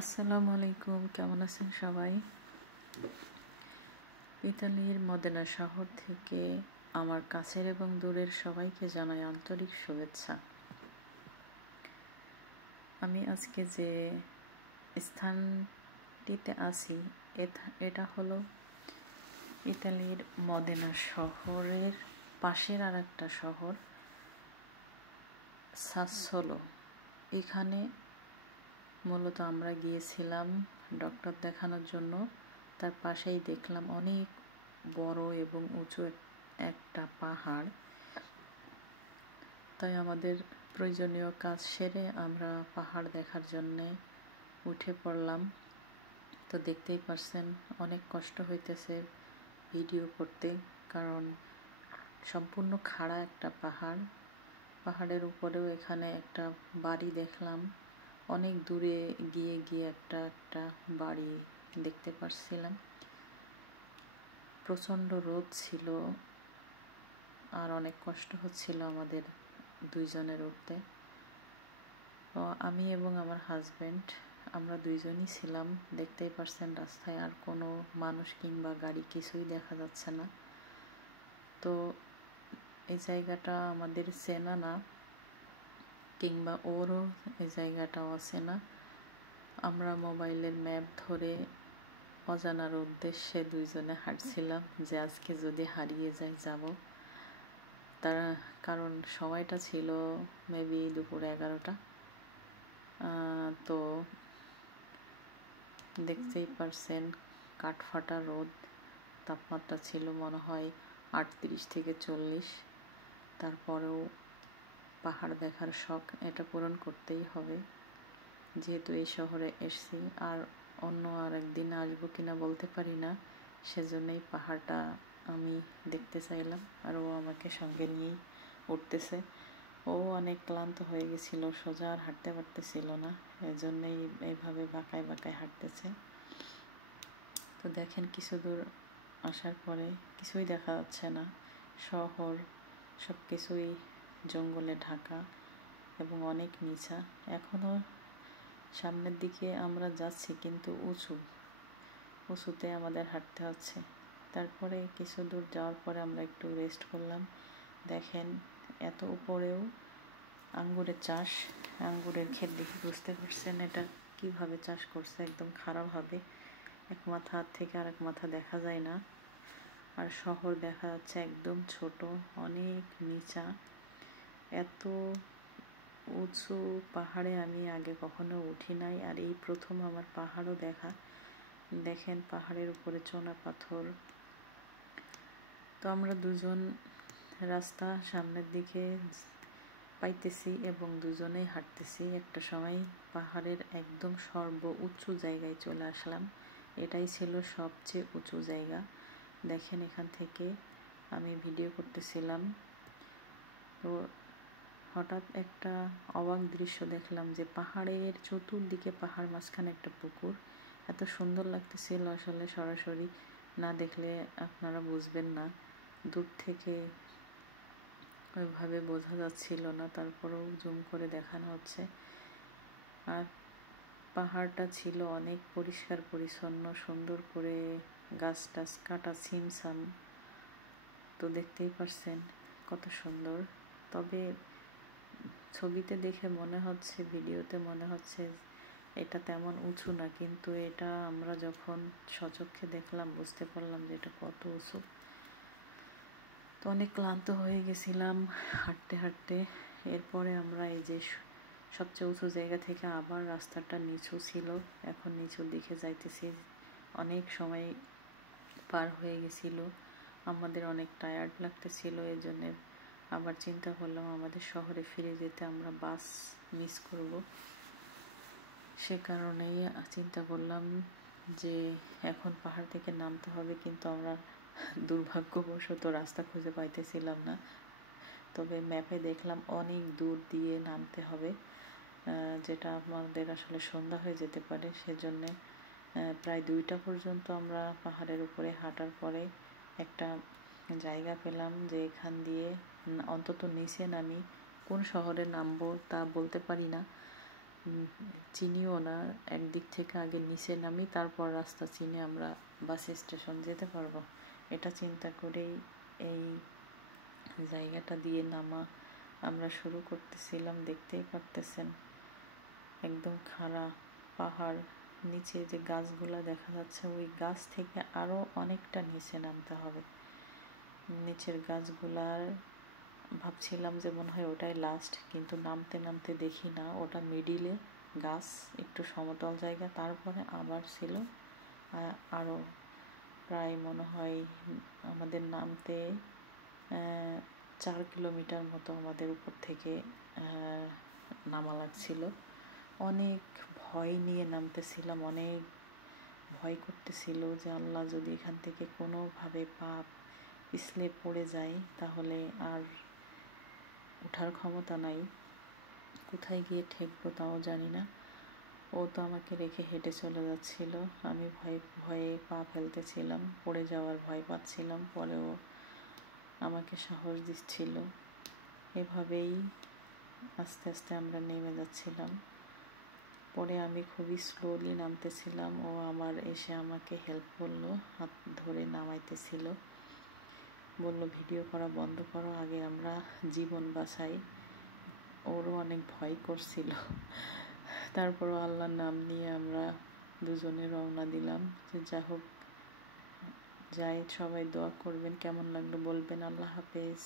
আসসালামু আলাইকুম, কেমন আছেন সবাই? ইতালির মদেনা শহর থেকে আমার কাছের এবং দূরের সবাইকে জানাই আন্তরিক শুভেচ্ছা। আমি আজকে যে স্থানটিতে আছি এটা হলো ইতালির মদেনা শহরের পাশের আর একটা শহর সাসোলো। এখানে মূলত আমরা গিয়েছিলাম ডক্টর দেখানোর জন্য। তার পাশেই দেখলাম অনেক বড় এবং উঁচু একটা পাহাড়। তাই আমাদের প্রয়োজনীয় কাজ সেরে আমরা পাহাড় দেখার জন্যে উঠে পড়লাম। তো দেখতেই পারছেন অনেক কষ্ট হইতেছে ভিডিও করতে, কারণ সম্পূর্ণ খাড়া একটা পাহাড়। পাহাড়ের উপরেও এখানে একটা বাড়ি দেখলাম, অনেক দূরে গিয়ে গিয়ে একটা বাড়ি দেখতে পারছিলাম। প্রচণ্ড রোদ ছিল আর অনেক কষ্ট হচ্ছিল আমাদের দুইজনের উঠতে। তো আমি এবং আমার হাজব্যান্ড আমরা দুইজনই ছিলাম। দেখতেই পারছেন রাস্তায় আর কোনো মানুষ কিংবা গাড়ি কিছুই দেখা যাচ্ছে না। তো এই জায়গাটা আমাদের চেনা না, কিংবা ওরও এই জায়গাটাও অচেনা। আমরা মোবাইলের ম্যাপ ধরে অজানার উদ্দেশ্যে দুইজনে হাঁটছিলাম যে আজকে যদি হারিয়ে যাই যাব। কারণ সময়টা ছিল মেবি দুপুর 11টা। তো দেখতেই পারছেন কাঠফাটা রোদ, তাপমাত্রা ছিল মনে হয় 38 থেকে 40। তারপরেও পাহাড় দেখার শখ এটা পূরণ করতেই হবে, যেহেতু এই শহরে এসছি। আর অন্য আর একদিন আসবো কিনা বলতে পারি না, সেজন্যই পাহাড়টা আমি দেখতে চাইলাম। আর ও আমাকে সঙ্গে নিয়েই উঠতেছে। ও অনেক ক্লান্ত হয়ে গেছিল, সোজা আর হাঁটতে পারতেছিল না, এজন্যই এইভাবে বাঁকায় বাঁকায় হাঁটতেছে। তো দেখেন কিছু দূর আসার পরে কিছুই দেখা যাচ্ছে না, শহর সব কিছুই জঙ্গলে ঢাকা এবং অনেক নিচা। এখনো সামনের দিকে আমরা যাচ্ছি, কিন্তু উঁচুতে আমাদের হাঁটতে হচ্ছে। তারপরে কিছু দূর যাওয়ার পরে আমরা একটু রেস্ট করলাম। দেখেন এত উপরেও আঙ্গুরের চাষ, আঙ্গুরের ক্ষেত দেখে বুঝতে পারছেন এটা কিভাবে চাষ করছে, একদম খারাপভাবে। এক মাথা থেকে আরেক মাথা দেখা যায় না। আর শহর দেখা যাচ্ছে একদম ছোট, অনেক নিচা। এত উঁচু পাহাড়ে আমি আগে কখনো উঠি নাই, আর এই প্রথম আমার পাহাড়ও দেখা। দেখেন পাহাড়ের উপরে চোনা পাথর। তো আমরা দুজন রাস্তা সামনের দিকে পাইতেছি এবং দুজনেই হাঁটতেছি। একটা সময় পাহাড়ের একদম উঁচু জায়গায় চলে আসলাম। এটাই ছিল সবচেয়ে উঁচু জায়গা। দেখেন এখান থেকে আমি ভিডিও করতেছিলাম, তো হঠাৎ একটা অবাক দৃশ্য দেখলাম যে পাহাড়ের চতুর্দিকে, পাহাড় মাঝখানে একটা পুকুর। এত সুন্দর লাগতেছিল, আসলে সরাসরি না দেখলে আপনারা বুঝবেন না। দূর থেকে ওইভাবে বোঝা যাচ্ছিল না, তারপরেও জুম করে দেখানো হচ্ছে। আর পাহাড়টা ছিল অনেক পরিষ্কার পরিচ্ছন্ন, সুন্দর করে গাছ টাছ কাটা ছিমছাম। তো দেখতেই পারছেন কত সুন্দর। তবে ছবিতে দেখে মনে হচ্ছে, ভিডিওতে মনে হচ্ছে এটা তেমন উঁচু না, কিন্তু এটা আমরা যখন সচক্ষে দেখলাম বুঝতে পারলাম যে এটা কত উঁচু। তো অনেক ক্লান্ত হয়ে গেছিলাম হাঁটতে হাঁটতে। এরপরে আমরা এই যে সবচেয়ে উঁচু জায়গা থেকে আবার রাস্তাটা নিচু ছিল, এখন নিচুর দিকে যাইতেছি। অনেক সময় পার হয়ে গেছিল, আমাদের অনেক টায়ার্ড লাগতেছিল। এই জন্যে আবার চিন্তা করলাম আমাদের শহরে ফিরে যেতে আমরা বাস মিস করব। সে কারণেই চিন্তা করলাম যে এখন পাহাড় থেকে নামতে হবে, কিন্তু আমরা দুর্ভাগ্যবশত রাস্তা খুঁজে পাইতেছিলাম না। তবে ম্যাপে দেখলাম অনেক দূর দিয়ে নামতে হবে, যেটা আমাদের আসলে সন্ধ্যা হয়ে যেতে পারে। সেজন্যে প্রায় 2টা পর্যন্ত আমরা পাহাড়ের উপরে হাঁটার পরে একটা জায়গা পেলাম যে এখান দিয়ে অন্তত নিচে নামি। কোন শহরে নামবো তা বলতে পারি না, চিনিও না, একদিক থেকে আগে নিচে নামি, তারপর রাস্তা চিনে আমরা বাস স্টেশন যেতে পারবো। এটা চিন্তা করেই এই জায়গাটা দিয়ে নামা আমরা শুরু করতেছিলাম। দেখতেই পারতেছেন একদম খাড়া পাহাড়, নিচে যে গাছগুলা দেখা যাচ্ছে ওই গাছ থেকে আরো অনেকটা নিচে নামতে হবে। নিচের গাছগুলার ভাবছিলাম যে মনে হয় ওটাই লাস্ট, কিন্তু নামতে নামতে দেখি না, ওটা মিডিলে গাছ, একটু সমতল জায়গা, তারপরে আবার ছিল আরো প্রায় মনে হয় আমাদের নামতে 4 কিলোমিটার মতো আমাদের উপর থেকে নামা লাগছিল। অনেক ভয় নিয়ে নামতেছিলাম, অনেক ভয় করতেছিল যে আল্লাহ যদি এখান থেকে কোনোভাবে পা পিছলে পড়ে যায় তাহলে আর ওঠার ক্ষমতা নাই, কোথায় গিয়ে ঠেকবো তাও জানি না। ও তো আমাকে রেখে হেঁটে চলে যাচ্ছিল, আমি ভয়ে পা ফেলতেছিলাম, পড়ে যাওয়ার ভয় পাচ্ছিলাম, পরেও আমাকে সাহস দিচ্ছিল। এভাবেই আস্তে আস্তে আমরা নেমে যাচ্ছিলাম। পরে আমি খুবই স্লোলি নামতেছিলাম, ও আমার এসে আমাকে হেল্প করলো, হাত ধরে নামাইতেছিল, বলল ভিডিও করা বন্ধ করো, আগে আমরা জীবন বাঁচাই। ওরও অনেক ভয় করছিল, তারপরও আল্লাহর নাম নিয়ে আমরা দুজনে রওনা দিলাম। যে যা হোক যাই, সবাই দোয়া করবেন, কেমন লাগলো বলবেন। আল্লাহ হাফেজ।